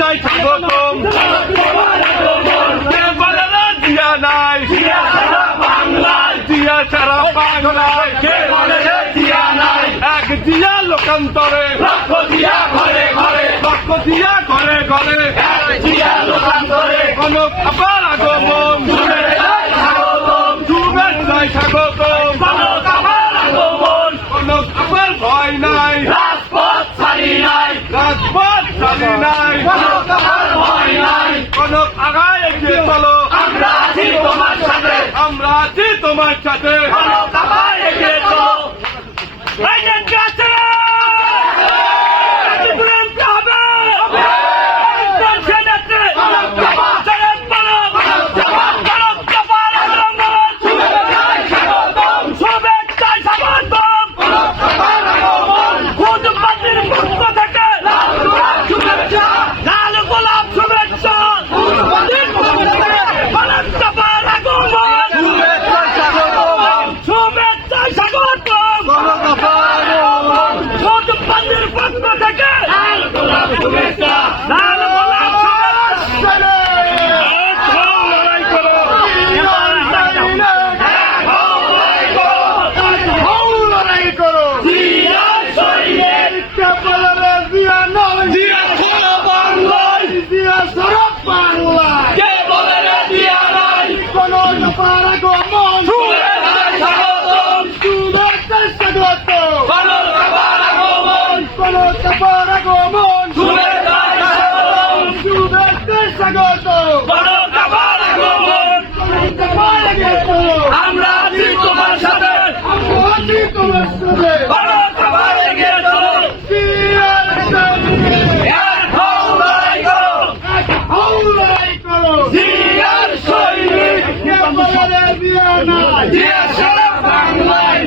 শুভেচ্ছায় স্বাগতম। কে বলে না জিয়া নাই, জিয়া সারা বাংলায়, জিয়া সারা বাংলায়, কে বলে না জিয়া নাই। এক জিয়া লোকান্তরে, লক্ষ জিয়া ঘরে ঘরে, লক্ষ জিয়া ঘরে ঘরে, এক জিয়া লোকান্তরে, কনক আপার আগমন, শুভেচ্ছায় স্বাগতম, শুভেচ্ছায় স্বাগতম, কনক আপার আগমন, কনক আপার ভয় নাই, রাজপথ ছাড়ি নাই, রাজপথ ছাড়ি নাই, কনক আপার ভয় নাই, কনক আগায় এগিয়ে চলো, আমরা আছি তোমার সাথে, আমরা আছি তোমার সাথে, কনক আগায় এগিয়ে চলো। আমরা আছি তোমার সাথে, আমরা আছি তোমার সাথে, ভারত আবার এগিয়ে চলো, লড়াই করো, জিয়ার সৈনিক, জিয়া সারা বাংলায়।